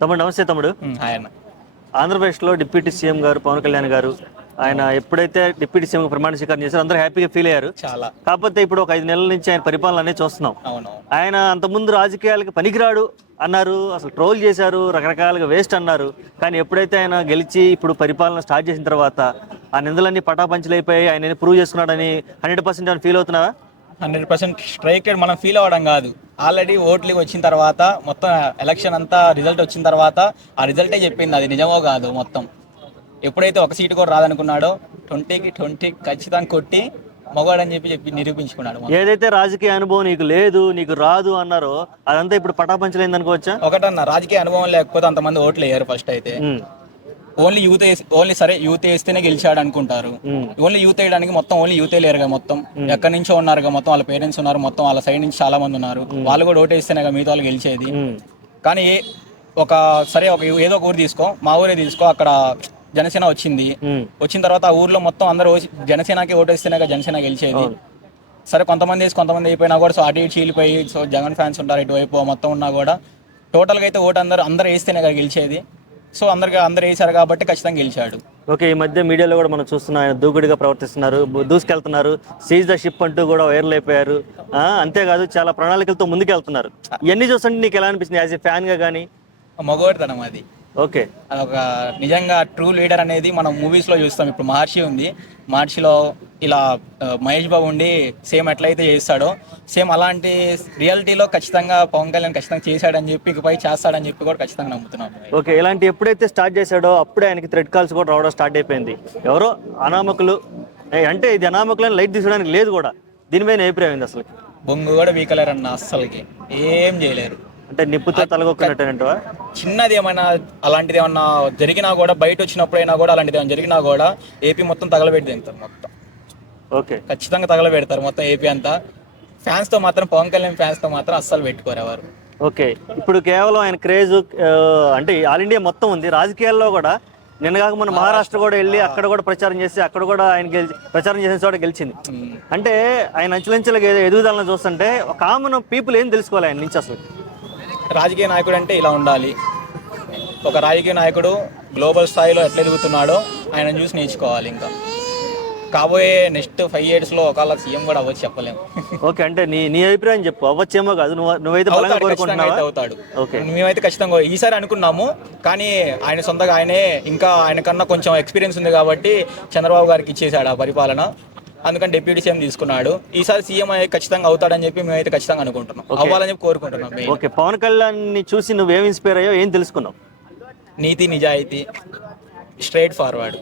తమ్ముడు నమస్తే తమ్ముడు. హాయ్ అన్న. ఆంధ్రప్రదేశ్లో డిప్యూటీ సీఎం గారు పవన్ కళ్యాణ్ గారు ఆయన ఎప్పుడైతే డిప్యూటీ సీఎం ప్రమాణ స్వీకారం చేశారో అందరూ హ్యాపీగా ఫీల్ అయ్యారు. చాలా. కాకపోతే ఇప్పుడు ఒక 5 నెలల నుంచి ఆయన పరిపాలన అనేది చూస్తున్నాం. అవును. ఆయన అంతకుముందు రాజకీయాలకి పనికిరాడు అన్నారు, అసలు ట్రోల్ చేశారు, రకరకాలుగా వేస్ట్ అన్నారు. కానీ ఎప్పుడైతే ఆయన గెలిచి ఇప్పుడు పరిపాలన స్టార్ట్ చేసిన తర్వాత ఆ నిందలన్నీ పటాపంచలైపోయి ఆయన ప్రూవ్ చేసుకున్నాడని 100% ఆయన ఫీల్ అవుతున్నావా? 100% స్ట్రైక్ మనం ఫీల్ అవ్వడం కాదు, ఆల్రెడీ ఓట్లు వచ్చిన తర్వాత మొత్తం ఎలక్షన్ అంతా రిజల్ట్ వచ్చిన తర్వాత ఆ రిజల్టే చెప్పింది అది నిజమో కాదు. మొత్తం ఎప్పుడైతే ఒక సీటు కూడా రాదనుకున్నాడో 20కి 20 ఖచ్చితంగా కొట్టి మగవాడని చెప్పి నిరూపించుకున్నాడు. ఏదైతే రాజకీయ అనుభవం నీకు లేదు, నీకు రాదు అన్నారో అదంతా ఇప్పుడు పటాపంచలైంది అనుకోవచ్చా? ఒకటన్నా, రాజకీయ అనుభవం లేకపోతే అంతమంది ఓట్లు వేయరు. ఫస్ట్ అయితే ఓన్లీ యూత్ వేస్తేనే గెలిచాడు అనుకుంటారు. ఓన్లీ యూత్ వేయడానికి మొత్తం ఓన్లీ యూతే లేరుగా, మొత్తం ఎక్కడి నుంచో ఉన్నారు, మొత్తం వాళ్ళ పేరెంట్స్ ఉన్నారు, మొత్తం వాళ్ళ సైడ్ నుంచి చాలా మంది ఉన్నారు. వాళ్ళు కూడా ఓటు వేస్తేనే మిగతా వాళ్ళు గెలిచేది. కానీ ఏదో ఒక ఊరు తీసుకో, మా ఊరే తీసుకో, అక్కడ జనసేన వచ్చిన తర్వాత ఆ ఊర్లో మొత్తం అందరూ జనసేనకి ఓటు వేస్తేనే జనసేన గెలిచేది. సరే కొంతమంది వేసి కొంతమంది అయిపోయినా కూడా అటు ఇటు చీలిపోయి జగన్ ఫ్యాన్స్ ఉంటారు ఇటువైపు మొత్తం ఉన్నా కూడా టోటల్గా అయితే ఓటు అందరూ వేస్తేనే గెలిచేది. సో అందరూ వేసారు కాబట్టి ఖచ్చితంగా గెలిచాడు. ఓకే, ఈ మధ్య మీడియాలో కూడా మనం చూస్తున్నాం ఆయన దూకుడుగా ప్రవర్తిస్తున్నారు, దూసుకెళ్తున్నారు, సీజ్ ద షిప్ అంటూ కూడా వైరల్ అయిపోయారు. అంతేకాదు చాలా ప్రణాళికలతో ముందుకెళ్తున్నారు. ఇవన్నీ చూస్తుంటే నీకు ఎలా అనిపిస్తుంది యాజ్ ఏ ఫ్యాన్ గా? కానీ మగవాడితనం అది. ఓకే, ఒక నిజంగా ట్రూ లీడర్ అనేది మనం మూవీస్ లో చూస్తాం. ఇప్పుడు మహర్షి ఉంది, మహర్షిలో ఇలా మహేష్ బాబు ఉండి సేమ్ ఎట్లయితే చేస్తాడో సేమ్ అలాంటి రియాలిటీలో ఖచ్చితంగా పవన్ కళ్యాణ్ ఖచ్చితంగా చేశాడని చెప్పి ఇకపై చేస్తాడని చెప్పి కూడా ఖచ్చితంగా నమ్ముతున్నాం. ఓకే, ఇలాంటి ఎప్పుడైతే స్టార్ట్ చేశాడో అప్పుడే ఆయనకి థ్రెడ్ కాల్స్ కూడా రావడం స్టార్ట్ అయిపోయింది. ఎవరో అనామకులు అంటే ఇది అనామకులని లైట్ తీసుకోవడానికి లేదు కూడా. దీనిపైన అభిప్రాయం అసలు బొంగు కూడా వీకలేరన్న, అస్సలకి ఏం చేయలేరు. అంటే నిప్పుతో తలగొక్కున్నట్టేనంటవా? చిన్నది ఏమైనా అలాంటిది ఏమన్నా జరిగినా కూడా, బయట వచ్చినప్పుడైనా కూడా అలాంటిది ఏమైనా జరిగినా కూడా ఏపీ మొత్తం తగలబెట్టి తింటారు మొత్తం. ఓకే, ఖచ్చితంగా తగలబెడతారు మొత్తం ఏపీ అంతా. ఫ్యాన్స్ తో మాత్రం, పవన్ కళ్యాణ్ ఫ్యాన్స్ తో మాత్రం అస్సలు పెట్టుకోరు ఎవరు. ఓకే, ఇప్పుడు కేవలం ఆయన క్రేజ్ అంటే ఆల్ ఇండియా మొత్తం ఉంది. రాజకీయాల్లో కూడా నిన్నగాక మన మహారాష్ట్ర కూడా వెళ్ళి అక్కడ కూడా ప్రచారం చేసి అక్కడ కూడా ఆయన ప్రచారం చేసిన చోట గెలిచింది. అంటే ఆయన అంచెలంచెలుగా ఎదుగుదలను చూస్తుంటే కామన్ పీపుల్ ఏం తెలుసుకోవాలి ఆయన నుంచి అసలు? రాజకీయ నాయకుడు అంటే ఇలా ఉండాలి. ఒక రాజకీయ నాయకుడు గ్లోబల్ స్థాయిలో ఎట్లా ఎదుగుతున్నాడో ఆయన చూసి నేర్చుకోవాలి. ఇంకా కాబోయే నెక్స్ట్ 5 years లో ఒకవేళ సీఎం కూడా అవ్వచ్చు, చెప్పలేము. ఓకే, అంటే నీ అభిప్రాయం చెప్పు. అవ్వచ్చేమో కాదు, నువ్వైతే అవుతాడు. మేమైతే ఖచ్చితంగా ఈసారి అనుకున్నాము, కానీ ఆయన సొంతగా ఆయనే ఇంకా ఆయనకన్నా కొంచెం ఎక్స్పీరియన్స్ ఉంది కాబట్టి చంద్రబాబు గారికి ఇచ్చేసాడు ఆ పరిపాలన. అందుకని డిప్యూటీ సీఎం తీసుకున్నాడు. ఈసారి సీఎం ఖచ్చితంగా అవుతాడని చెప్పి మేమైతే ఖచ్చితంగా అనుకుంటున్నాం, అవ్వాలని చెప్పి కోరుకుంటున్నాం. ఓకే, పవన్ కళ్యాణ్ ని చూసి నువ్వేం ఇన్స్పైర్ అయ్యో, ఏం తెలుసుకున్నావు? నీతి, నిజాయితీ, స్ట్రైట్ ఫార్వర్డ్.